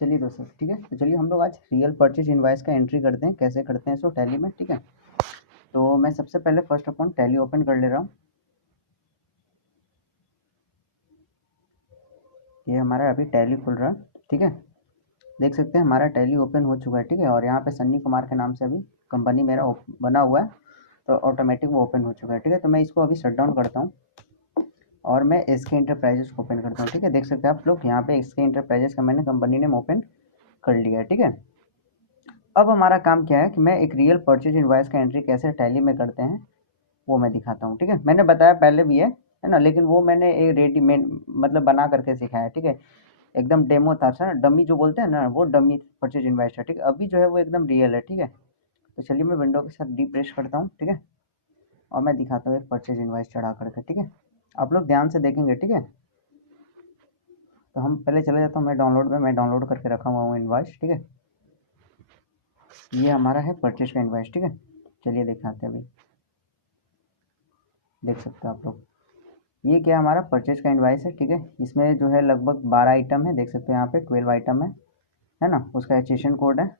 चलिए दोस्तों, ठीक है, तो चलिए हम लोग आज रियल परचेज इनवॉइस का एंट्री करते हैं। कैसे करते हैं इसको टैली में, ठीक है। तो मैं सबसे पहले फर्स्ट अपन टैली ओपन कर ले रहा हूँ। ये हमारा अभी टैली खुल रहा है, ठीक है। देख सकते हैं हमारा टैली ओपन हो चुका है, ठीक है। और यहाँ पे सन्नी कुमार के नाम से अभी कंपनी मेरा बना हुआ है, तो ऑटोमेटिक वो ओपन हो चुका है, ठीक है। तो मैं इसको अभी शट डाउन करता हूँ और मैं एसके इंटरप्राइजेस को ओपन करता हूँ, ठीक है। देख सकते हैं आप लोग यहाँ पे एसके इंटरप्राइजेस का मैंने कंपनी नेम ओपन कर लिया है, ठीक है। अब हमारा काम क्या है कि मैं एक रियल परचेज इनवॉइस का एंट्री कैसे टैली में करते हैं वो मैं दिखाता हूँ, ठीक है। मैंने बताया पहले भी है ना, लेकिन वो मैंने एक रेडीमेड मतलब बना करके सिखाया, ठीक है। एकदम डेमो था, अच्छा डमी जो बोलते हैं ना, वो डमी परचेज इनवॉइस है, ठीक है। अभी जो है वो एकदम रियल है, ठीक है। तो चलिए मैं विंडो के साथ डीप्रेस करता हूँ, ठीक है। और मैं दिखाता हूँ एक परचेज इनवॉइस चढ़ा करके, ठीक है। आप लोग ध्यान से देखेंगे, ठीक है। तो हम पहले चले जाता हूँ मैं डाउनलोड में, मैं डाउनलोड करके रखा हुआ हूँ इनवॉइस, ठीक है। ये हमारा है परचेज का इनवॉइस, ठीक है। चलिए दिखाते हैं अभी, देख सकते हो आप लोग। ये क्या हमारा परचेज का इनवॉइस है, ठीक है। इसमें जो है लगभग 12 आइटम है, देख सकते हो यहाँ पे 12 आइटम है ना। उसका एचेशन कोड है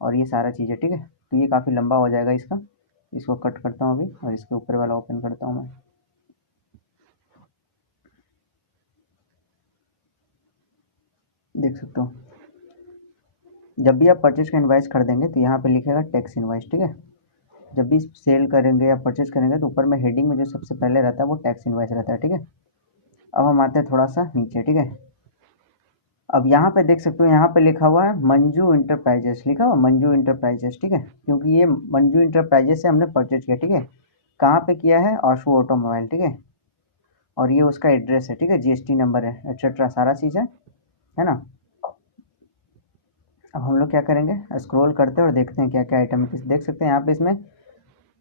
और ये सारा चीज़ है, ठीक है। तो ये काफ़ी लंबा हो जाएगा इसका, इसको कट करता हूँ अभी और इसके ऊपर वाला ओपन करता हूँ मैं। देख सकते हो जब भी आप परचेज का इनवॉइस खरीदेंगे तो यहाँ पे लिखेगा टैक्स इनवॉइस, ठीक है। जब भी सेल करेंगे या परचेज करेंगे तो ऊपर में हेडिंग में जो सबसे पहले रहता है वो टैक्स इनवॉइस रहता है, ठीक है। अब हम आते हैं थोड़ा सा नीचे, ठीक है। अब यहाँ पे देख सकते हो, यहाँ पे लिखा हुआ है मंजू इंटरप्राइजेस, लिखा हुआ मंजू इंटरप्राइजेस, ठीक है। क्योंकि ये मंजू इंटरप्राइजेस से हमने परचेज किया, ठीक है। कहाँ पे किया है? आशु ऑटोमोबाइल, ठीक है। और ये उसका एड्रेस है, ठीक है, जीएसटी नंबर है, एक्सेट्रा सारा चीज़ है ना। अब हम लोग क्या करेंगे, स्क्रॉल करते हैं और देखते हैं क्या क्या आइटम है। देख सकते हैं यहाँ पे इसमें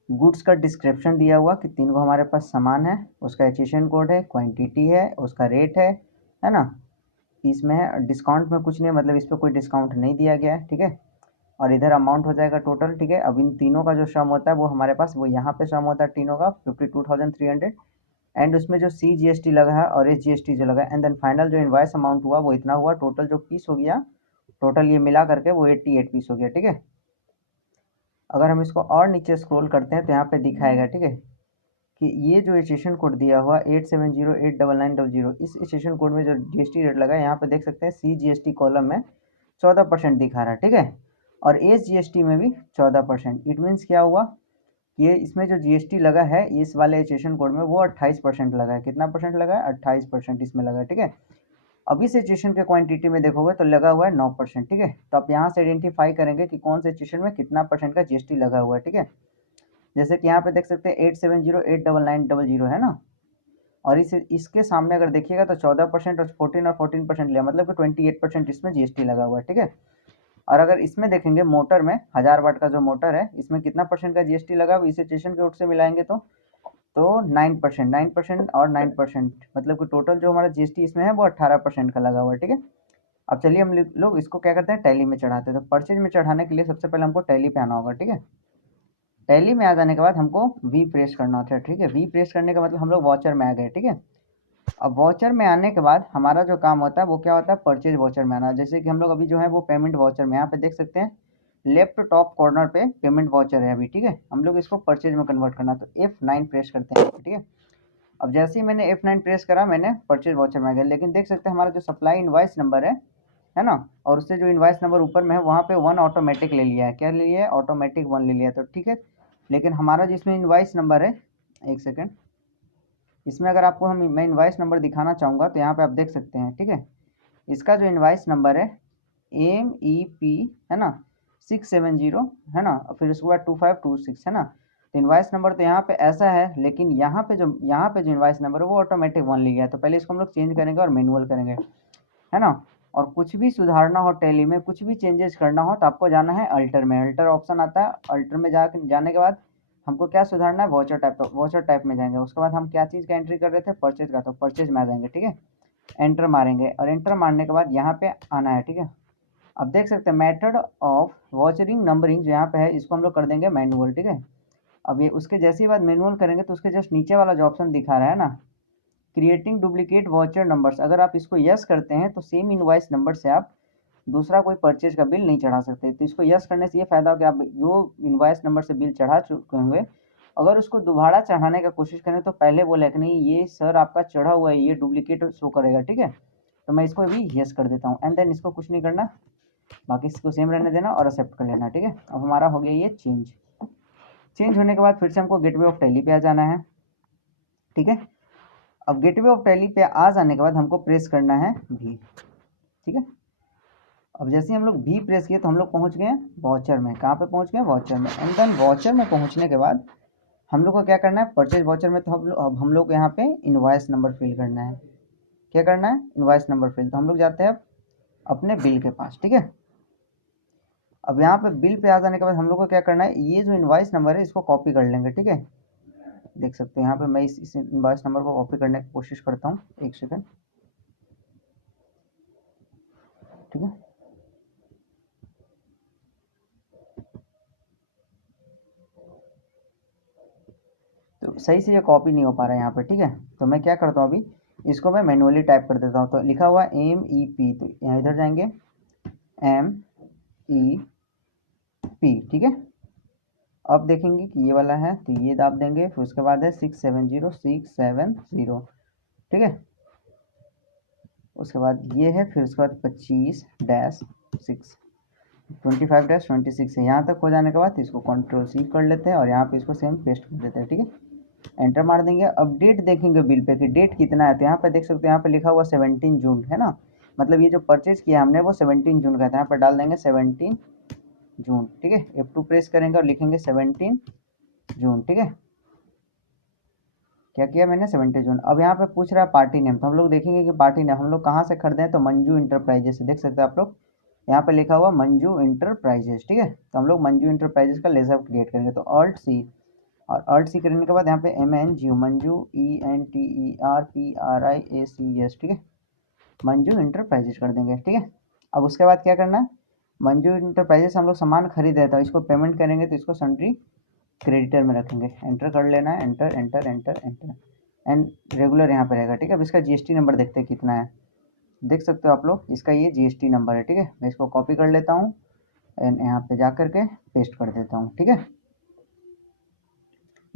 गुड्स का डिस्क्रिप्शन दिया हुआ कि 3 को हमारे पास सामान है, उसका एचेशन कोड है, क्वांटिटी है, उसका रेट है ना। इसमें है डिस्काउंट में कुछ नहीं, मतलब इस पर कोई डिस्काउंट नहीं दिया गया है, ठीक है। और इधर अमाउंट हो जाएगा टोटल, ठीक है। अब इन तीनों का जो सम होता है वो हमारे पास वो यहाँ पे सम होता है तीनों का 52,300, एंड उसमें जो CGST लगा है और SGST जो लगा है, एंड देन फाइनल जो इनवॉइस अमाउंट हुआ वो इतना हुआ। टोटल जो पीस हो गया, टोटल ये मिला करके वो 88 पीस हो गया, ठीक है। अगर हम इसको और नीचे स्क्रॉल करते हैं तो यहाँ पे दिखाएगा, ठीक है, कि ये जो स्टेशन कोड दिया हुआ 87089900, इस स्टेशन कोड में जो GST रेट लगा है यहाँ पे देख सकते हैं CGST कॉलम में 14% दिखा रहा है, ठीक है। और SGST में भी 14%। इट मीन्स क्या हुआ, ये इसमें जो GST लगा है इस वाले स्टेशन कोड में वो 28% लगा है। कितना परसेंट लगा है? 28% इसमें लगा है, ठीक है। अभी से स्टेशन के क्वांटिटी में देखोगे तो लगा हुआ है 9%, ठीक है। तो आप यहाँ से आइडेंटिफाई करेंगे कि कौन से स्टेशन में कितना परसेंट का GST लगा हुआ है, ठीक है। जैसे कि यहाँ पे देख सकते हैं 87089900 है ना। और इसके सामने अगर देखिएगा तो 14% और 14% लिया, मतलब कि 28% इसमें GST लगा हुआ है, ठीक है। और अगर इसमें देखेंगे मोटर में 1000 वाट का जो मोटर है इसमें कितना परसेंट का GST लगा, इस स्टेशन के उठ से मिलाएंगे तो 9%, 9% और 9%, मतलब कि टोटल जो हमारा GST इसमें है वो 18% का लगा हुआ है, ठीक है। अब चलिए हम लोग इसको क्या करते हैं, टैली में चढ़ाते हैं। तो परचेज में चढ़ाने के लिए सबसे पहले हमको टैली पे आना होगा, ठीक है। टैली में आ जाने के बाद हमको V प्रेस करना होता है, ठीक है। V प्रेस करने का मतलब हम लोग वॉचर में आ गए, ठीक है। अब वॉचर में आने के बाद हमारा जो काम होता है वो क्या होता है, परचेज वॉचर में आना। जैसे कि हम लोग अभी जो है वो पेमेंट वॉचर में, यहाँ पे देख सकते हैं लेफ्ट टॉप कॉर्नर पे पेमेंट वॉचर है अभी, ठीक है। हम लोग इसको परचेज में कन्वर्ट करना, तो F9 प्रेस करते हैं, ठीक है। अब जैसे ही मैंने F9 प्रेस करा मैंने परचेज वॉचर में आ गया, लेकिन देख सकते हैं हमारा जो सप्लाई इनवॉइस नंबर है ना, और उससे जो इनवॉइस नंबर ऊपर में है वहाँ पे 1 ऑटोमेटिक ले लिया है। क्या ले लिया है? ऑटोमेटिक 1 ले लिया, तो ठीक है। लेकिन हमारा जिसमें इनवॉइस नंबर है, एक सेकेंड, इसमें अगर आपको मैं इनवॉइस नंबर दिखाना चाहूँगा तो यहाँ पे आप देख सकते हैं, ठीक है। इसका जो इनवॉइस नंबर है MEP है ना 670 है ना, और फिर उसके बाद 2526 है ना। तो इनवॉइस नंबर तो यहाँ पे ऐसा है, लेकिन यहाँ पे जो इनवॉइस नंबर है वो ऑटोमेटिक 1 ले गया। तो पहले इसको हम लोग चेंज करेंगे और मैनुअल करेंगे, है ना। और कुछ भी सुधारना हो टैली में, कुछ भी चेंजेस करना हो तो आपको जाना है अल्टर में। अल्टर ऑप्शन आता है, अल्टर में जाने के बाद हमको क्या सुधारना है, वॉचर टाइप। तो वॉचर टाइप में जाएंगे, उसके बाद हम क्या चीज़ का एंट्री कर रहे थे, परचेज का, तो परचेज में आ जाएंगे, ठीक है। एंटर मारेंगे और एंटर मारने के बाद यहाँ पे आना है, ठीक है। अब देख सकते हैं मेथड ऑफ वॉचरिंग नंबरिंग जो यहाँ पे है इसको हम लोग कर देंगे मैनुअल, ठीक है। अब ये उसके जैसी बात मैनुअल करेंगे तो उसके जस्ट नीचे वाला जो ऑप्शन दिखा रहा है ना, क्रिएटिंग डुप्लीकेट वाउचर नंबर्स, अगर आप इसको यस करते हैं तो सेम इनवॉइस नंबर से आप दूसरा कोई परचेज का बिल नहीं चढ़ा सकते। तो इसको यस करने से ये फायदा हो कि आप जो इनवॉइस नंबर से बिल चढ़ा चुके होंगे, अगर उसको दोबारा चढ़ाने का कोशिश करें तो पहले बोले कि नहीं ये सर आपका चढ़ा हुआ है, ये डुप्लीकेट शो करेगा, ठीक है। तो मैं इसको भी यस कर देता हूँ एंड देन इसको कुछ नहीं करना, बाकी इसको सेम रहने देना और एक्सेप्ट कर लेना, ठीक है। अब हमारा हो गया ये चेंज होने के बाद फिर से हमको गेटवे ऑफ टैली पे आ जाना है, ठीक है। अब गेटवे ऑफ टैली पे आ जाने के बाद हमको प्रेस करना है भी, ठीक है। अब जैसे हम लोग भी प्रेस किए तो हम लोग पहुंच गए वाउचर में। कहाँ पे पहुंच गए? वाउचर में। एंड देन वाउचर में पहुंचने के बाद हम लोग को क्या करना है? परचेज वाउचर में तो अब हम लोग यहाँ पे इनवॉइस नंबर फिल करना है। क्या करना है? Invoice number fill. तो हम लोग जाते हैं अपने बिल के पास, ठीक है। अब यहाँ पे बिल पे आ जाने के बाद हम लोग को क्या करना है? ये जो इनवॉइस नंबर है इसको कॉपी कर लेंगे, ठीक है। देख सकते हैं यहाँ पे मैं इस इनवॉइस नंबर को कॉपी करने की कोशिश करता हूँ, एक सेकेंड, ठीक है। तो सही से ये कॉपी नहीं हो पा रहा है यहाँ पे, ठीक है। तो मैं क्या करता हूँ, अभी इसको मैं मैनुअली टाइप कर देता हूँ। तो लिखा हुआ MEP, तो यहाँ इधर जाएंगे MEP, ठीक है। अब देखेंगे कि ये वाला है तो ये दाब देंगे, फिर उसके बाद है 670, ठीक है। उसके बाद ये है, फिर उसके बाद 25-6 25-26 है। यहाँ तक हो जाने के बाद इसको Ctrl+C कर लेते हैं और यहाँ पे इसको सेम पेस्ट कर देते हैं, ठीक है। एंटर मार देंगे। अब डेट देखेंगे बिल पे कि डेट कितना है, तो यहाँ पे देख सकते हैं, यहाँ पे लिखा हुआ 17 जून है ना, मतलब ये जो परचेज किया हमने वो 17 जून का था। यहाँ पर डाल देंगे 17 जून, ठीक है। F2 प्रेस करेंगे और लिखेंगे 17 जून, ठीक है। क्या किया मैंने? 17 जून। अब यहाँ पे पूछ रहा है पार्टी नेम, तो हम लोग देखेंगे कि पार्टी नेम हम लोग कहाँ से खरीदे हैं, तो मंजू इंटरप्राइजेस से। देख सकते हैं आप लोग, यहाँ पे लिखा हुआ मंजू इंटरप्राइजेस, ठीक है। तो हम लोग मंजू इंटरप्राइजेस का लेजर क्रिएट करेंगे, तो Alt+C, और Alt+C करने के बाद यहाँ पे MNG मंजू ENTERPRIACES, ठीक है, मंजू इंटरप्राइजेस कर देंगे, ठीक है। अब उसके बाद क्या करना है? मंजू इंटरप्राइजेस हम लोग सामान खरीदे तो इसको पेमेंट करेंगे, तो इसको सन्ड्री क्रेडिटर में रखेंगे। एंटर कर लेना है, enter enter enter enter, and regular यहाँ पे रहेगा, ठीक है। अब इसका GST नंबर देखते हैं कितना है। देख सकते हो आप लोग, इसका ये GST नंबर है, ठीक है। मैं इसको कॉपी कर लेता हूँ एंड यहाँ पे जा करके पेस्ट कर देता हूँ, ठीक है।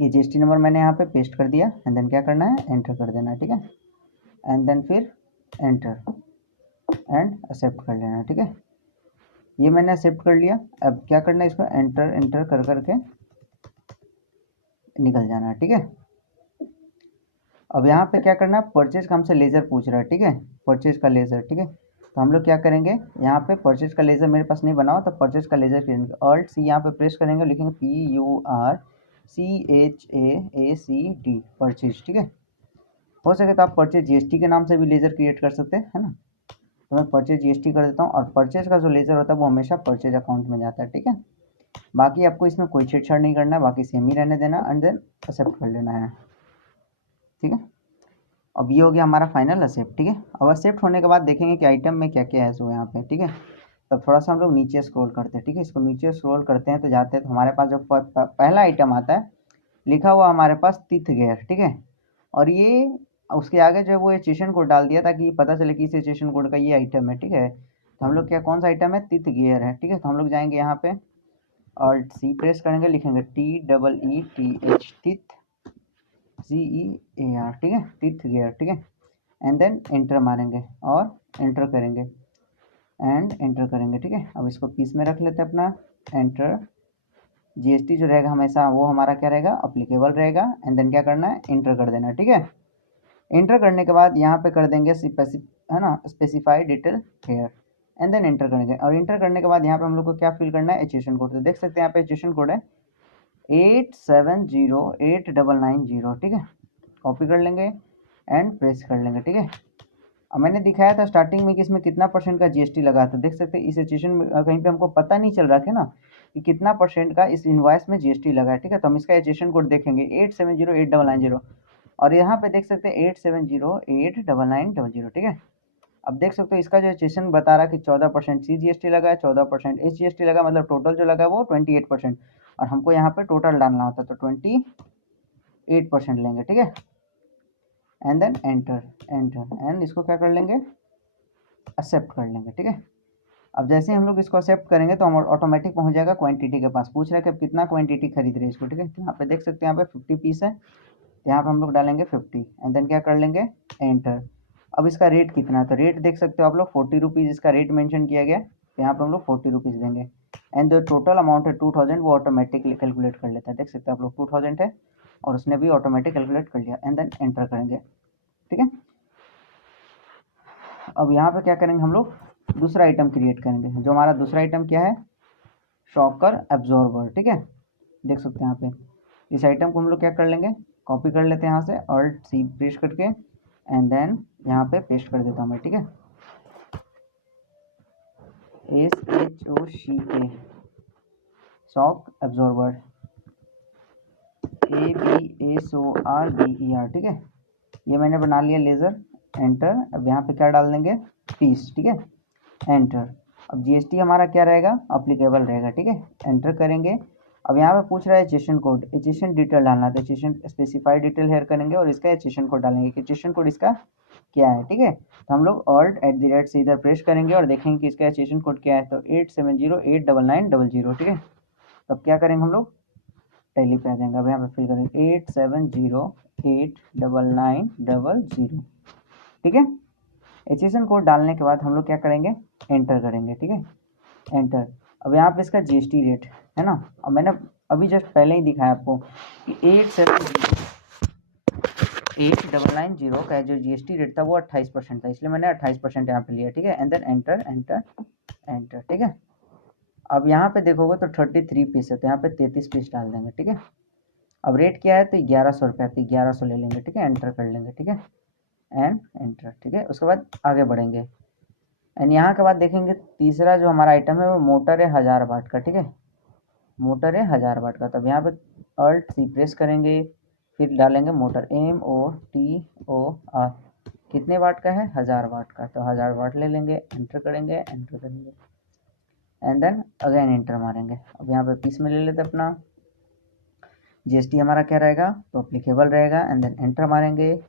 ये GST नंबर मैंने यहाँ पे पेस्ट कर दिया एंड देन क्या करना है? एंटर कर देना, ठीक है। एंड देन फिर एंटर एंड एक्सेप्ट कर लेना, ठीक है। ये मैंने एक्सेप्ट कर लिया। अब क्या करना है? इसको एंटर एंटर कर करके निकल जाना है, ठीक है। अब यहाँ पे क्या करना है? परचेज का हमसे लेजर पूछ रहा है, ठीक है, परचेज का लेजर, ठीक है। तो हम लोग क्या करेंगे? यहाँ पे परचेज का लेजर मेरे पास नहीं बना हो तो परचेज का लेजर करेंगे, Alt+C यहाँ पे प्रेस करेंगे, लिखेंगे PURCHAACD, परचेज, ठीक है। हो सके तो आप परचेज GST के नाम से भी लेजर क्रिएट कर सकते हैं, है ना। तो मैं परचेज GST कर देता हूँ और परचेज का जो लेजर होता है वो हमेशा परचेज अकाउंट में जाता है, ठीक है। बाकी आपको इसमें कोई छेड़छाड़ नहीं करना है, बाकी सेम ही रहने देना एंड देन एक्सेप्ट कर लेना है, ठीक है। अब ये हो गया हमारा फाइनल एक्सेप्ट, ठीक है। अब एक्सेप्ट होने के बाद देखेंगे कि आइटम में क्या क्या है सो यहाँ पे, ठीक है। तब थोड़ा सा हम लोग नीचे स्क्रॉल करते हैं, ठीक है। इसको नीचे स्क्रॉल करते हैं तो जाते हैं तो हमारे पास जो पहला आइटम आता है लिखा हुआ हमारे पास तीर्थ गेयर, ठीक है। और ये उसके आगे जो है वो स्टेशन कोड डाल दिया ताकि पता चले कि इस स्टेशन कोड का ये आइटम है, ठीक है। तो हम लोग क्या, कौन सा आइटम है? तीर्थ गेयर है, ठीक है। तो हम लोग जाएंगे यहाँ पे Alt+C प्रेस करेंगे, लिखेंगे TEETH GEAR, ठीक है, तीर्थ गेयर, ठीक है। एंड देन एंटर मारेंगे और एंटर करेंगे एंड एंटर करेंगे, ठीक है। अब इसको पीस में रख लेते हैं अपना, एंटर। GST जो रहेगा हमेशा वो हमारा क्या रहेगा? अप्लीकेबल रहेगा। एंड देन क्या करना है? एंटर कर देना, ठीक है। एंटर करने के बाद यहाँ पे कर देंगे है ना, specify detail here, and then enter करेंगे। और एंटर करने के बाद यहाँ पे हम लोग को क्या फिल करना है? HSN code. तो देख सकते हैं यहाँ पे एचएसएन कोड है 870890, ठीक है। कॉपी कर लेंगे एंड प्रेस कर लेंगे, ठीक है। अब मैंने दिखाया था स्टार्टिंग में कि इसमें कितना परसेंट का GST लगा था। देख सकते हैं इस सिचुएशन में कहीं पे हमको पता नहीं चल रहा था ना कि कितना परसेंट का इस इनवॉइस में GST लगा है, ठीक है। तो हम इसका एचएसएन कोड देखेंगे 870890, और यहाँ पे देख सकते हैं 87089900, ठीक है। अब देख सकते हो इसका जो एचएसएन बता रहा है कि 14% CGST लगा है, 14% HGST लगा, मतलब टोटल जो लगा है वो 28%, और हमको यहाँ पे टोटल डालना होता है तो 28% लेंगे, ठीक है। And then enter enter and इसको क्या कर लेंगे, एक्सेप्ट कर लेंगे, ठीक है। अब जैसे हम लोग इसको एक्सेप्ट करेंगे तो हम ऑटोमेटिक पहुंच जाएगा क्वांटिटी के पास, पूछ रहा है कि कितना क्वांटिटी खरीद रहे हैं इसको, ठीक है। तो यहाँ पे देख सकते हैं, यहाँ पे 50 पीस है, तो यहाँ पे हम लोग डालेंगे 50 एंड देन क्या कर लेंगे, एंटर। अब इसका रेट कितना है, तो रेट देख सकते हो आप लोग 40 रुपीज़ इसका रेट मेंशन किया गया, तो यहाँ पे हम लोग 40 रुपीज़ देंगे एंड जो टोटल अमाउंट है 2000 वो ऑटोमेटिकली कैलकुलेट कर लेता है, देख सकते हो आप लोग 2000 है और उसने भी ऑटोमेटिक कैलकुलेट कर लिया एंड देन एंटर करेंगे, ठीक है। अब यहाँ पे क्या करेंगे हम लोग, दूसरा आइटम क्रिएट करेंगे, जो हमारा दूसरा आइटम क्या है, शॉकर एब्जॉर्बर, ठीक है। देख सकते हैं यहाँ पे इस आइटम को हम लोग क्या कर लेंगे, कॉपी कर लेते हैं यहाँ से ऑल्ट सी प्रेस करके एंड देन यहाँ पे पेस्ट कर देता हूँ मैं, ठीक है। SHOCK शॉक एब्जॉर्बर, ABSORBER, ठीक है। ये मैंने बना लिया लेज़र, एंटर। अब यहाँ पे क्या डाल देंगे, पीस, ठीक है, एंटर। अब जीएसटी हमारा क्या रहेगा, अप्लीकेबल रहेगा, ठीक है, एंटर करेंगे। अब यहाँ पे पूछ रहा है एचेशन कोड, एचेशन डिटेल डालना है, तो एचेशन स्पेसिफाइड डिटेल हेयर करेंगे और इसका एचेशन कोड डालेंगे कि एचेशन कोड इसका क्या है, ठीक है। तो हम लोग alt से इधर प्रेस करेंगे और देखेंगे कि इसका एचेशन कोड क्या है, तो 87089900, ठीक है। तो अब क्या करेंगे हम लोग, टैली पे आ जाएंगे, अब यहाँ पे फिल करेंगे 87089900, ठीक है। एचएसएन कोड डालने के बाद हम लोग क्या करेंगे, एंटर करेंगे, ठीक है, एंटर। अब यहाँ पे इसका जीएसटी रेट है ना, अब मैंने अभी जस्ट पहले ही दिखाया आपको कि 87089990 का जो जीएसटी रेट था वो 28% था, इसलिए मैंने 28% यहाँ पे लिया, ठीक है, and then enter enter enter, ठीक है। अब यहाँ पे देखोगे तो 33 पीस है, तो यहाँ पे 33 पीस डाल देंगे, ठीक है। अब रेट क्या है, तो 1100 रुपये, तो 1100 ले लेंगे, ठीक है, एंटर कर लेंगे, ठीक है, एंड एंटर, ठीक है। उसके बाद आगे बढ़ेंगे एंड यहाँ के बाद देखेंगे तीसरा जो हमारा आइटम है वो मोटर है 1000 वाट का, ठीक है, मोटर है 1000 वाट का। तब यहाँ पे अल्ट सी प्रेस करेंगे, फिर डालेंगे मोटर MOTOR, कितने वाट का है, 1000 वाट का, तो 1000 वाट ले लेंगे, एंटर करेंगे एंड देन अगेन एंटर मारेंगे। अब यहाँ पे पीस में ले लेते अपना, जीएसटी हमारा क्या रहेगा, तो अप्लीकेबल रहेगा एंड देन एंटर मारेंगे।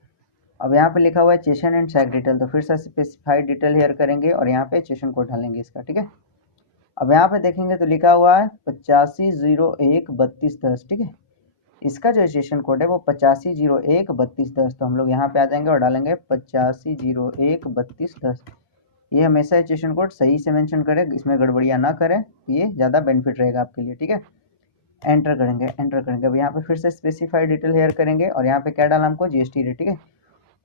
अब यहाँ पे लिखा हुआ है चेशन एंड सैक डिटेल, तो फिर से स्पेसिफाइड डिटेल हेयर करेंगे और यहाँ पे चेशन कोड डालेंगे इसका, ठीक है। अब यहाँ पे देखेंगे तो लिखा हुआ है 85013210, ठीक है। इसका जो चेशन कोड है वो 85013210, तो हम लोग यहाँ पे आ जाएंगे और डालेंगे 85013210। ये हमेशा चेशन कोड सही से मेंशन करें, इसमें गड़बड़ियाँ ना करें, ये ज़्यादा बेनिफिट रहेगा आपके लिए, ठीक है। एंटर करेंगे एंटर करेंगे। अब यहाँ पे फिर से स्पेसिफाइड डिटेल हेयर करेंगे और यहाँ पे क्या डाला हमको, जीएसटी रेट, ठीक है।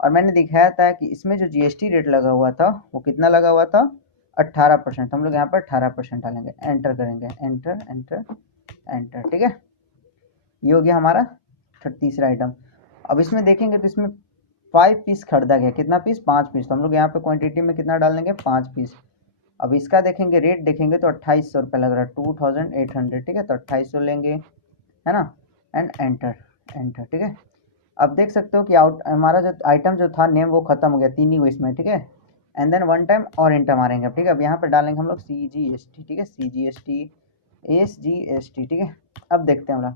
और मैंने दिखाया था कि इसमें जो जीएसटी रेट लगा हुआ था वो कितना लगा हुआ था, 18%। हम लोग यहाँ पर 18% डालेंगे, एंटर करेंगे, एंटर एंटर एंटर, ठीक है। ये हो गया हमारा तीसरा आइटम। अब इसमें देखेंगे तो इसमें 5 पीस खरीदा गया, कितना पीस, 5 पीस, तो हम लोग यहाँ पे क्वांटिटी में कितना डाल देंगे, 5 पीस। अब इसका देखेंगे रेट देखेंगे तो 2800 रुपये लग रहा है, 2800, ठीक है, तो 2800 लेंगे, है ना, एंड एंटर एंटर, ठीक है। अब देख सकते हो कि हमारा जो आइटम जो था नेम वो खत्म हो गया, 3 ही हुए इसमें, ठीक है। एंड देन वन टाइम और एंटर मारेंगे, ठीक है। अब यहाँ पे डालेंगे हम लोग CGST, ठीक है, CGST SGST, ठीक है। अब देखते हैं हम लोग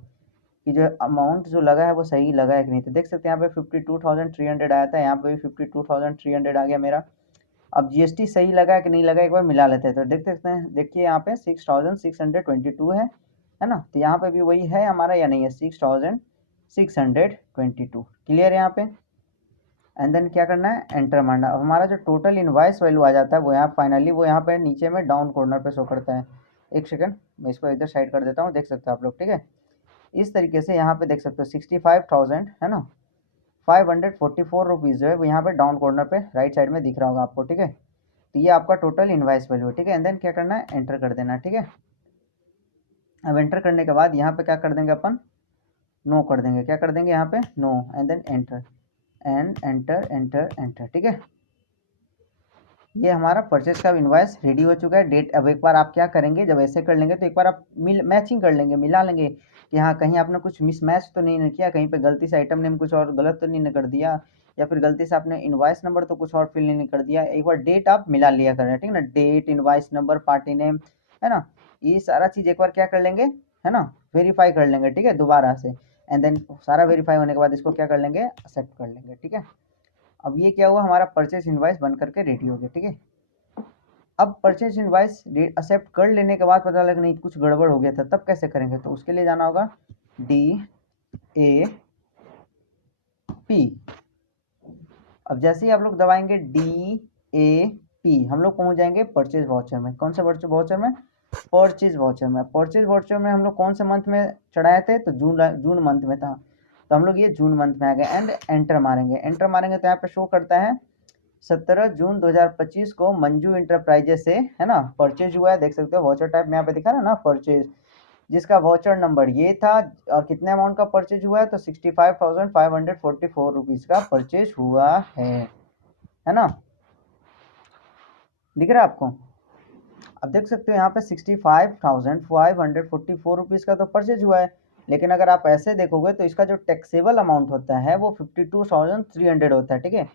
कि जो अमाउंट जो लगा है वो सही लगा है कि नहीं, तो देख सकते हैं यहाँ पे 52,300 आया था, यहाँ पे भी 52,300 आ गया मेरा। अब जीएसटी सही लगा है कि नहीं लगा, एक बार मिला लेते हैं, तो देख सकते हैं, देखिए यहाँ पे 6,622 है ना, तो यहाँ पे भी वही है हमारा या नहीं है, 6,622, क्लियर है यहाँ पे। एंड देन क्या करना है, एंटर मारना। अब हमारा जो टोटल इनवाइस वैल्यू आ जाता है वो यहाँ फाइनली वो यहाँ पे नीचे में डाउन कॉर्नर पे शो करता है। एक सेकंड मैं इसको इधर साइड कर देता हूँ, देख सकते हो आप लोग, ठीक है। इस तरीके से यहाँ पे देख सकते हो 65,000 है ना, 544 रुपीज़ जो है वो यहाँ पे डाउन कॉर्नर पे राइट साइड में दिख रहा होगा आपको, ठीक है। तो ये आपका टोटल इनवाइस वैल्यू है, ठीक है। एंड देन क्या करना है, एंटर कर देना, ठीक है। अब एंटर करने के बाद यहाँ पे क्या कर देंगे अपन, नो कर देंगे, क्या कर देंगे यहाँ पे, no, and then enter and enter enter enter, ठीक है। ये हमारा परचेज का इनवाइस रेडी हो चुका है। डेट, अब एक बार आप क्या करेंगे, जब ऐसे कर लेंगे तो एक बार आप मैचिंग कर लेंगे, मिला लेंगे कि हाँ कहीं आपने कुछ मिसमैच तो नहीं किया, कहीं पे गलती से आइटम नेम कुछ और गलत तो नहीं कर दिया, या फिर गलती से आपने इनवाइस नंबर तो कुछ और फिल नहीं कर दिया। एक बार डेट आप मिला लिया करें, ठीक है ना, date, invoice number, party name, है ना, ये सारा चीज़ एक बार क्या कर लेंगे, है ना, वेरीफाई कर लेंगे, ठीक है, दोबारा से। एंड देन सारा वेरीफाई होने के बाद इसको क्या कर लेंगे, एक्सेप्ट कर लेंगे, ठीक है। अब ये क्या हुआ, हमारा परचेज इनवाइस बन करके रेडी हो गया, ठीक है। अब परचेज इनवाइस एक्सेप्ट कर लेने के बाद पता लगा नहीं कुछ गड़बड़ हो गया था, तब कैसे करेंगे, तो उसके लिए जाना होगा DAP। अब जैसे ही आप लोग दबाएंगे DAP, हम लोग पहुंच जाएंगे परचेज वाउचर में। कौन से वाउचर में, परचेज वाउचर में। परचेज वाउचर में हम लोग कौन से मंथ में चढ़ाए थे, तो जून मंथ में था, तो हम लोग ये जून मंथ में आ गए एंड एंटर मारेंगे। एंटर मारेंगे तो यहाँ पे शो करता है 17 जून 2025 को मंजू इंटरप्राइजेस से, है ना, परचेज हुआ है। देख सकते हो वाउचर टाइप में यहाँ पे दिखा ना परचेज, जिसका वाउचर नंबर ये था, और कितने अमाउंट का परचेज हुआ है, तो 65,544 रुपीज़ का परचेज हुआ है ना, दिख रहा है आपको। अब देख सकते हो यहाँ पे 65,544 रुपीज़ का तो परचेज हुआ है, लेकिन अगर आप ऐसे देखोगे तो इसका जो टैक्सेबल अमाउंट होता है वो 52,300 होता है, ठीक है।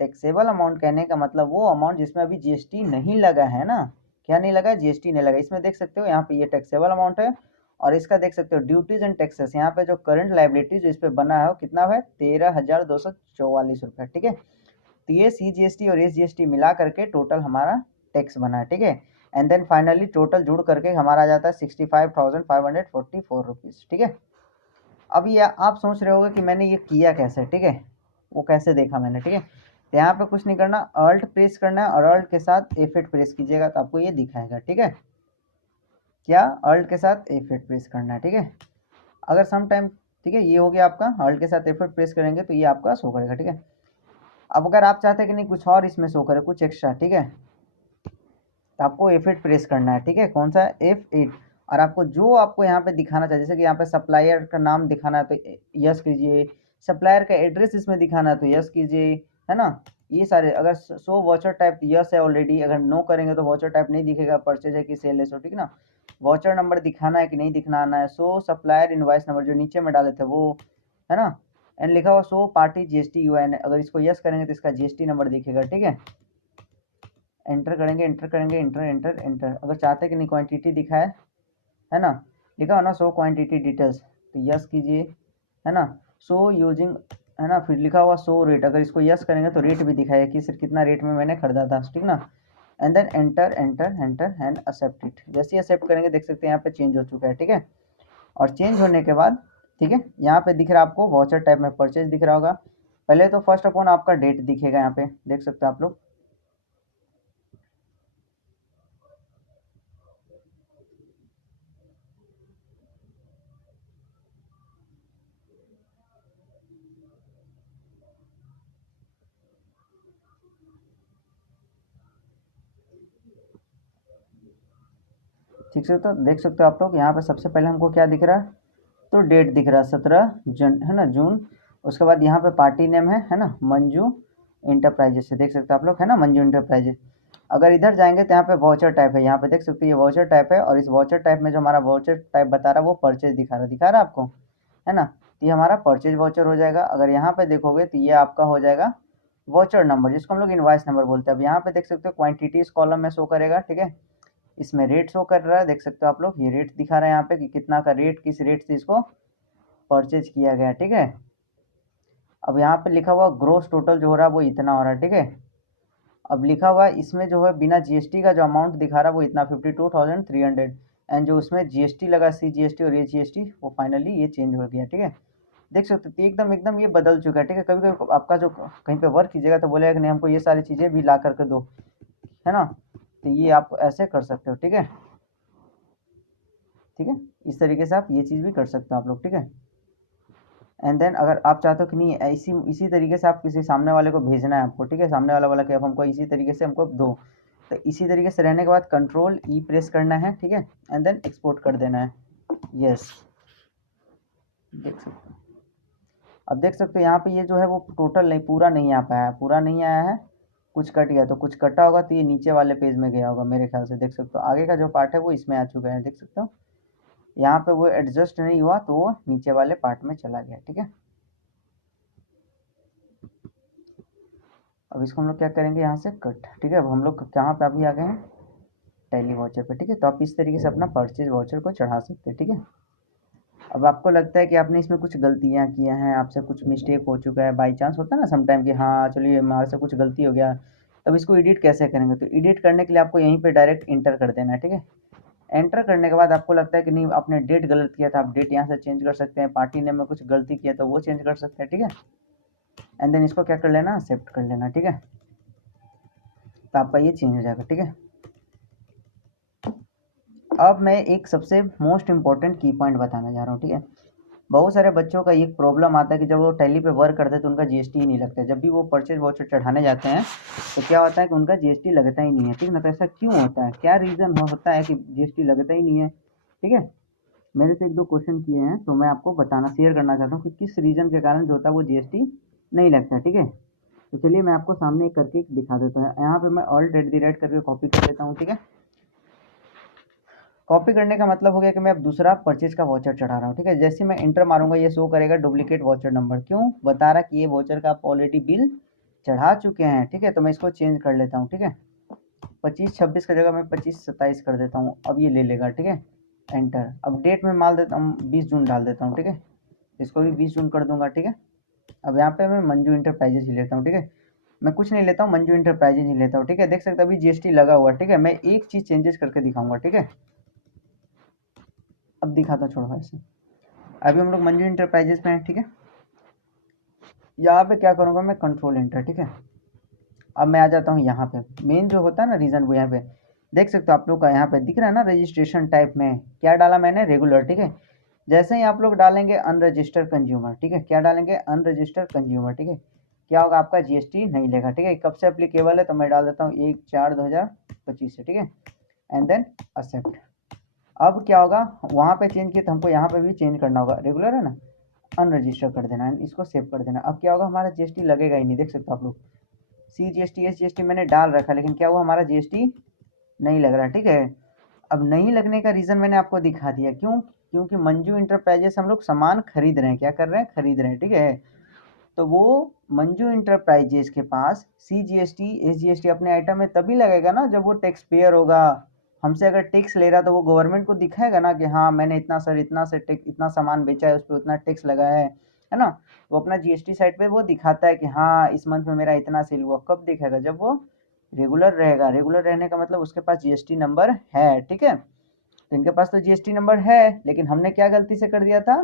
टैक्सेबल अमाउंट कहने का मतलब वो अमाउंट जिसमें अभी जीएसटी नहीं लगा है ना, क्या नहीं लगा, जीएसटी नहीं लगा। इसमें देख सकते हो यहाँ पे ये टैक्सेबल अमाउंट है, और इसका देख सकते हो ड्यूटीज एंड टैक्सेस, यहाँ पे जो करंट लाइबिलिटी जो इस पे बना है वो कितना है, 13,244 रुपये, ठीक है। तो ये CGST और SGST मिला करके टोटल हमारा टैक्स बना है, ठीक है। एंड देन फाइनली टोटल जुड़ करके हमारा आ जाता है 65,544 रुपीज़, ठीक है। अब ये आप सोच रहे होगे कि मैंने ये किया कैसे, ठीक है, वो कैसे देखा मैंने, ठीक है। तो यहाँ पे कुछ नहीं करना, अल्ट प्रेस करना है और अल्ट के साथ F8 प्रेस कीजिएगा तो आपको ये दिखाएगा, ठीक है। क्या, अल्ट के साथ F8 प्रेस करना है, ठीक है। अगर सम टाइम, ठीक है, ये हो गया आपका, अल्ट के साथ F8 प्रेस करेंगे तो ये आपका शो करेगा, ठीक है। अब अगर आप चाहते हैं कि नहीं कुछ और इसमें शो करे, कुछ एक्स्ट्रा, ठीक है, तो आपको F8 प्रेस करना है, ठीक है। कौन सा, F8। और आपको जो आपको यहाँ पे दिखाना चाहिए, जैसे कि यहाँ पे सप्लायर का नाम दिखाना है तो यस कीजिए, सप्लायर का एड्रेस इसमें दिखाना है तो यस कीजिए, है ना। ये सारे, अगर शो वाउचर टाइप यस है ऑलरेडी, अगर नो करेंगे तो वाउचर टाइप नहीं दिखेगा, परचेज है कि सेल है, सो ठीक ना। वाउचर नंबर दिखाना है कि नहीं दिखाना है, सो सप्लायर इनवाइस नंबर जो नीचे में डाले थे वो, है ना। एंड लिखा हुआ सो पार्टी GST UN, अगर इसको यस करेंगे तो इसका GST नंबर दिखेगा, ठीक है। एंटर करेंगे, एंटर करेंगे, एंटर एंटर एंटर। अगर चाहते हैं कि नहीं क्वांटिटी दिखाए, है ना, लिखा हो ना शो क्वांटिटी डिटेल्स, तो यस कीजिए, है ना। शो यूजिंग, है ना, फिर लिखा हुआ शो रेट, अगर इसको यस करेंगे तो रेट भी दिखाएगा कि सिर्फ कितना रेट में मैंने खरीदा था, ठीक ना। And then enter enter enter and accept it. जैसे ही एक्सेप्ट करेंगे देख सकते हैं यहाँ पे चेंज हो चुका है, ठीक है। और चेंज होने के बाद, ठीक है, यहाँ पे दिख रहा है आपको वाउचर टाइप में परचेज दिख रहा होगा। पहले तो फर्स्ट ऑफ ऑल आपका डेट दिखेगा, यहाँ पे देख सकते हो आप लोग। ठीक से तो देख सकते हो आप लोग, यहाँ पे सबसे पहले हमको क्या दिख रहा है, तो डेट दिख रहा है 17 जून, है ना, जून। उसके बाद यहाँ पे पार्टी नेम है ना, मंजू इंटरप्राइजेस से, देख सकते हो आप लोग, है ना, मंजू इंटरप्राइजेस। अगर इधर जाएंगे तो यहाँ पे वाउचर टाइप है, यहाँ पे देख सकते हो ये वाउचर टाइप है, और इस वाउचर टाइप में जो हमारा वाउचर टाइप बता रहा है वो परचेज दिखा रहा है आपको, है ना। तो ये हमारा परचेज वाउचर हो जाएगा। अगर यहाँ पे देखोगे तो ये आपका हो जाएगा वाउचर नंबर, जिसको हम लोग इनवाइस नंबर बोलते हैं। अब यहाँ पे देख सकते हो क्वांटिटीज कॉलम में शो करेगा, ठीक है। इसमें रेट शो कर रहा है, देख सकते हो आप लोग, ये रेट दिखा रहा है यहाँ पे कि कितना का रेट, किस रेट से इसको परचेज किया गया, ठीक है। अब यहाँ पे लिखा हुआ ग्रोस टोटल जो हो रहा है वो इतना हो रहा है, ठीक है। अब लिखा हुआ है इसमें जो है बिना GST का जो अमाउंट दिखा रहा है वो इतना 52,300, एंड जो उसमें GST लगा, CGST और AGST, वो फाइनली ये चेंज हो गया, ठीक है। देख सकते हो एकदम एकदम ये बदल चुका है, ठीक है। कभी कभी आपका जो कहीं पे वर्क कीजिएगा तो बोलेगा कि नहीं हमको ये सारी चीज़ें भी ला करके दो, है ना। तो ये आप ऐसे कर सकते हो, ठीक है, ठीक है। इस तरीके से आप ये चीज़ भी कर सकते हो आप लोग, ठीक है। एंड देन अगर आप चाहते हो कि नहीं इसी तरीके से आप किसी सामने वाले को भेजना है आपको, ठीक है, सामने वाला बोला कि अब हमको इसी तरीके से हमको दो, तो इसी तरीके से रहने के बाद Ctrl E प्रेस करना है, ठीक है, एंड देन एक्सपोर्ट कर देना है, यस। देख सकते हो, अब देख सकते हो यहाँ पे ये जो है वो टोटल नहीं, पूरा नहीं आ पाया, पूरा नहीं आया है, कुछ कट गया, तो कुछ कटा होगा तो ये नीचे वाले पेज में गया होगा मेरे ख्याल से। देख सकते हो आगे का जो पार्ट है वो इसमें आ चुका है, देख सकते हो यहाँ पे वो एडजस्ट नहीं हुआ तो वो नीचे वाले पार्ट में चला गया, ठीक है। अब इसको हम लोग क्या करेंगे, यहाँ से कट, ठीक है। अब हम लोग कहाँ पे अभी आ गए हैं, टैली वाउचर पे, ठीक है। तो आप इस तरीके से अपना परचेज वाउचर को चढ़ा सकते हैं, ठीक है। अब आपको लगता है कि आपने इसमें कुछ गलतियाँ किए हैं, आपसे कुछ मिस्टेक हो चुका है, बाई चांस होता है ना समटाइम कि हाँ चलिए हमारे से कुछ गलती हो गया, तब इसको एडिट कैसे करेंगे? तो एडिट करने के लिए आपको यहीं पे डायरेक्ट इंटर कर देना है, ठीक है? एंटर करने के बाद आपको लगता है कि नहीं आपने डेट गलत किया था, आप डेट यहाँ से चेंज कर सकते हैं, पार्टी नेम में कुछ गलती किया तो वो चेंज कर सकते हैं, ठीक है? एंड देन इसको क्या कर लेना, एक्सेप्ट कर लेना, ठीक है? तो आपका ये चेंज हो जाएगा, ठीक है? अब मैं एक सबसे मोस्ट इम्पॉर्टेंट की पॉइंट बताने जा रहा हूँ, ठीक है? बहुत सारे बच्चों का एक प्रॉब्लम आता है कि जब वो टैली पे वर्क करते हैं तो उनका जीएसटी ही नहीं लगता है। जब भी वो परचेज वाउचर चढ़ाने जाते हैं तो क्या होता है कि उनका जीएसटी लगता ही नहीं है, ठीक है ना? तो ऐसा क्यों होता है, क्या रीज़न होता है कि जीएसटी लगता ही नहीं है, ठीक है? मेरे से एक दो क्वेश्चन किए हैं तो मैं आपको बताना शेयर करना चाहता हूँ कि किस रीज़न के कारण जो होता है वो जीएसटी नहीं लगता है, ठीक है? तो चलिए मैं आपको सामने एक करके दिखा देता हूँ। यहाँ पे मैं ऑल्ट एट द रेट करके कॉपी कर देता हूँ, ठीक है? कॉपी करने का मतलब हो गया कि मैं अब दूसरा परचेज का वाउचर चढ़ा रहा हूँ, ठीक है? जैसे मैं इंटर मारूंगा ये शो करेगा डुप्लीकेट वाउचर नंबर, क्यों बता रहा कि ये वाउचर का आप ऑलरेडी बिल चढ़ा चुके हैं, ठीक है? तो मैं इसको चेंज कर लेता हूँ, ठीक है? 25-26 की जगह मैं 25-27 कर देता हूँ, अब ये ले लेगा, ठीक है? एंटर। अब डेट में माल देता हूँ 20 जून डाल देता हूँ, ठीक है? इसको भी 20 जून कर दूंगा, ठीक है? अब यहाँ पे मैं मंजू इंटरप्राइजेज ही लेता हूँ, ठीक है? मैं कुछ नहीं लेता हूँ, मंजू इंटरप्राइजेज ही लेता हूँ, ठीक है? देख सकते अभी जीएसटी लगा हुआ, ठीक है? मैं एक चीज़ चेंजेस करके दिखाऊंगा, ठीक है? अब दिखाता हूँ, छोड़ो ऐसे। अभी हम लोग मंजू इंटरप्राइजेज पे हैं, ठीक है? यहाँ पे क्या करूँगा मैं, कंट्रोल एंटर, ठीक है? अब मैं आ जाता हूँ यहाँ पे, मेन जो होता है ना रीज़न वो यहाँ पे देख सकते हो आप लोग का, यहाँ पे दिख रहा है ना रजिस्ट्रेशन टाइप में क्या डाला मैंने, रेगुलर, ठीक है? जैसे ही आप लोग डालेंगे अनरजिस्टर्ड कंज्यूमर, ठीक है? क्या डालेंगे, अनरजिस्टर्ड कंज्यूमर, ठीक है? क्या होगा, आपका जीएसटी नहीं लेगा, ठीक है? कब से अप्लीकेबल है तो मैं डाल देता हूँ 1/4/2025 से, ठीक है? And then accept. अब क्या होगा, वहाँ पे चेंज किया तो हमको यहाँ पे भी चेंज करना होगा, रेगुलर है ना, अनरजिस्टर कर देना है, इसको सेव कर देना। अब क्या होगा, हमारा जीएसटी लगेगा ही नहीं, देख सकते हो आप लोग। CGST SGST मैंने डाल रखा, लेकिन क्या हुआ, हमारा जीएसटी नहीं लग रहा, ठीक है? अब नहीं लगने का रीज़न मैंने आपको दिखा दिया, क्यों? क्योंकि मंजू इंटरप्राइजेस हम लोग सामान खरीद रहे हैं, क्या कर रहे हैं, खरीद रहे हैं, ठीक है? तो वो मंजू इंटरप्राइजेस के पास CGST SGST अपने आइटम में तभी लगेगा ना जब वो टैक्स पेयर होगा। हमसे अगर टैक्स ले रहा तो वो गवर्नमेंट को दिखाएगा ना कि हाँ मैंने इतना सर इतना से टैक्स इतना सामान बेचा है, उस पर उतना टैक्स लगा है ना? वो अपना जीएसटी साइट पे वो दिखाता है कि हाँ इस मंथ में मेरा इतना सेल हुआ। कब दिखेगा, जब वो रेगुलर रहेगा। रेगुलर रहने का मतलब उसके पास जीएसटी नंबर है, ठीक है? तो इनके पास तो जीएसटी नंबर है, लेकिन हमने क्या गलती से कर दिया था,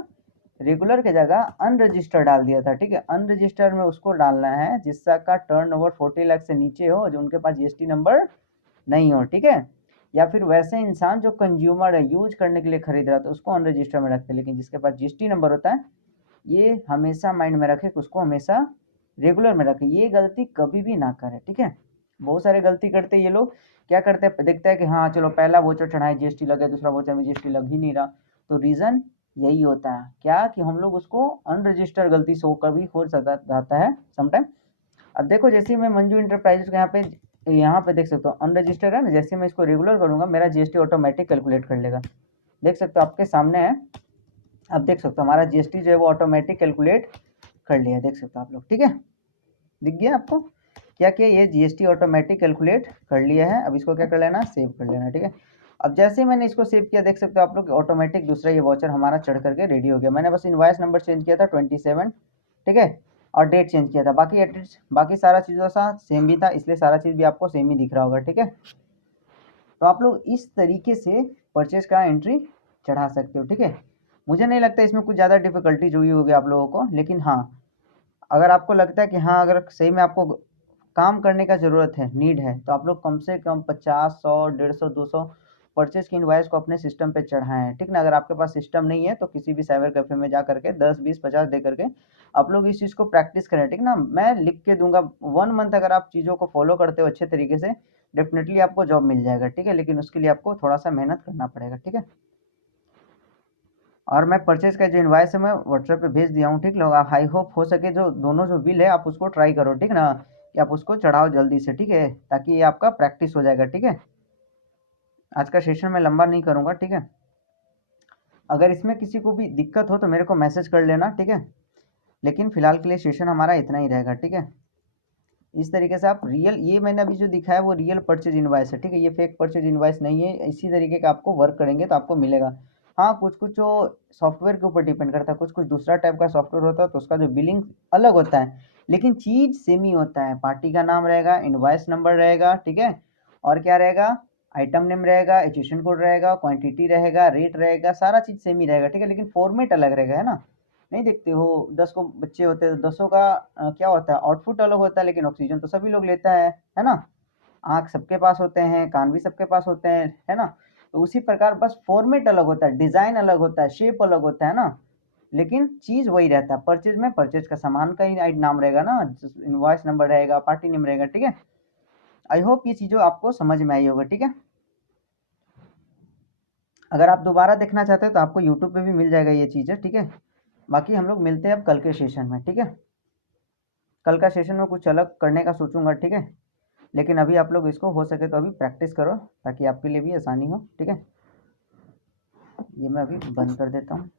रेगुलर के जगह अनरजिस्टर डाल दिया था, ठीक है? अनरजिस्टर में उसको डालना है जिसका टर्नओवर 40 लाख से नीचे हो, जो उनके पास जीएसटी नंबर नहीं हो, ठीक है? या फिर वैसे इंसान जो कंज्यूमर है, यूज करने के लिए खरीद रहा था, उसको अनरजिस्टर में रखते हैं। लेकिन जिसके पास जीएसटी नंबर होता है, ये हमेशा माइंड में रखे कि उसको हमेशा रेगुलर में रखे, ये गलती कभी भी ना करें, ठीक है? बहुत सारे गलती करते हैं ये लोग। क्या करते हैं, देखते हैं कि हाँ चलो पहला वोचर चढ़ाए जीएसटी लगे, दूसरा वोचर में जीएसटी लग ही नहीं रहा, तो रीज़न यही होता है क्या, कि हम लोग उसको अनरजिस्टर गलती से होकर भी हो जाता है समटाइम। अब देखो जैसे ही मैं मंजू इंटरप्राइजेस को यहाँ पे देख सकते हो अनरजिस्टर है ना, जैसे मैं इसको रेगुलर करूँगा मेरा जीएसटी ऑटोमेटिक कैलकुलेट कर लेगा। देख सकते हो आपके सामने है, अब देख सकते हो हमारा जीएसटी जो है वो ऑटोमेटिक कैलकुलेट कर लिया, देख सकते हो आप लोग, ठीक है? दिख गया आपको क्या किया, ये जीएसटी ऑटोमेटिक कैलकुलेट कर लिया है। अब इसको क्या कर लेना, सेव कर लेना, ठीक है? अब जैसे ही मैंने इसको सेव किया देख सकते हो आप लोग ऑटोमेटिक दूसरा ये वॉचर हमारा चढ़ करके रेडी हो गया। मैंने बस इनवॉइस नंबर चेंज किया था 27, ठीक है? और डेट चेंज किया था, बाकी सारा चीज़ों सा सेम भी था, इसलिए सारा चीज़ भी आपको सेम ही दिख रहा होगा, ठीक है? तो आप लोग इस तरीके से परचेज का एंट्री चढ़ा सकते हो, ठीक है? मुझे नहीं लगता इसमें कुछ ज़्यादा डिफिकल्टीज हुई होगी आप लोगों को, लेकिन हाँ अगर आपको लगता है कि हाँ अगर सही में आपको काम करने का ज़रूरत है, नीड है, तो आप लोग कम से कम 50, 100, 150, 200 परचेज की इनवाइस को अपने सिस्टम पे चढ़ाएं, ठीक ना? अगर आपके पास सिस्टम नहीं है तो किसी भी साइबर कैफे में जा करके 10, 20, 50 दे करके आप लोग इस चीज़ को प्रैक्टिस करें, ठीक ना? मैं लिख के दूंगा 1 मंथ अगर आप चीज़ों को फॉलो करते हो अच्छे तरीके से, डेफिनेटली आपको जॉब मिल जाएगा, ठीक है? लेकिन उसके लिए आपको थोड़ा सा मेहनत करना पड़ेगा, ठीक है? और मैं परचेज का जो इनवाइस है मैं व्हाट्सएप पे भेज दिया हूँ, ठीक लोग? आप आई होप हो सके जो दोनों जो बिल है आप उसको ट्राई करो, ठीक ना? कि आप उसको चढ़ाओ जल्दी से, ठीक है? ताकि ये आपका प्रैक्टिस हो जाएगा, ठीक है? आज का सेशन मैं लंबा नहीं करूँगा, ठीक है? अगर इसमें किसी को भी दिक्कत हो तो मेरे को मैसेज कर लेना, ठीक है? लेकिन फिलहाल के लिए सेशन हमारा इतना ही रहेगा, ठीक है? इस तरीके से आप रियल, ये मैंने अभी जो दिखाया वो रियल परचेज इनवाइस है, ठीक है? ये फेक परचेज इनवाइस नहीं है। इसी तरीके का आपको वर्क करेंगे तो आपको मिलेगा। हाँ, कुछ कुछ जो सॉफ्टवेयर के ऊपर डिपेंड करता है, कुछ कुछ दूसरा टाइप का सॉफ्टवेयर होता है तो उसका जो बिलिंग अलग होता है, लेकिन चीज़ सेम ही होता है। पार्टी का नाम रहेगा, इनवॉइस नंबर रहेगा, ठीक है, और क्या रहेगा, आइटम नेम रहेगा, एक्विजिशन कोड रहेगा, क्वांटिटी रहेगा, रेट रहेगा, सारा चीज़ सेम ही रहेगा, ठीक है, लेकिन फॉर्मेट अलग रहेगा, है ना। नहीं देखते हो 10 को बच्चे होते हैं तो 10 का क्या होता है, आउटपुट अलग होता है, लेकिन ऑक्सीजन तो सभी लोग लेता है ना। आँख सबके पास होते हैं, कान भी सबके पास होते हैं, है ना। तो उसी प्रकार बस फॉर्मेट अलग होता है, डिज़ाइन अलग होता है, शेप अलग होता है ना, लेकिन चीज़ वही रहता है। परचेज़ में परचेज़ का सामान का ही नाम रहेगा ना, इनवॉइस नंबर रहेगा, पार्टी नेम रहेगा, ठीक है। आई होप ये चीज़ें आपको समझ में आई होगा, ठीक है। अगर आप दोबारा देखना चाहते हैं तो आपको यूट्यूब पे भी मिल जाएगा ये चीज़ें, ठीक है। बाकी हम लोग मिलते हैं अब कल के सेशन में, ठीक है। कल का सेशन में कुछ अलग करने का सोचूंगा, ठीक है, लेकिन अभी आप लोग इसको हो सके तो अभी प्रैक्टिस करो ताकि आपके लिए भी आसानी हो, ठीक है। ये मैं अभी बंद कर देता हूँ।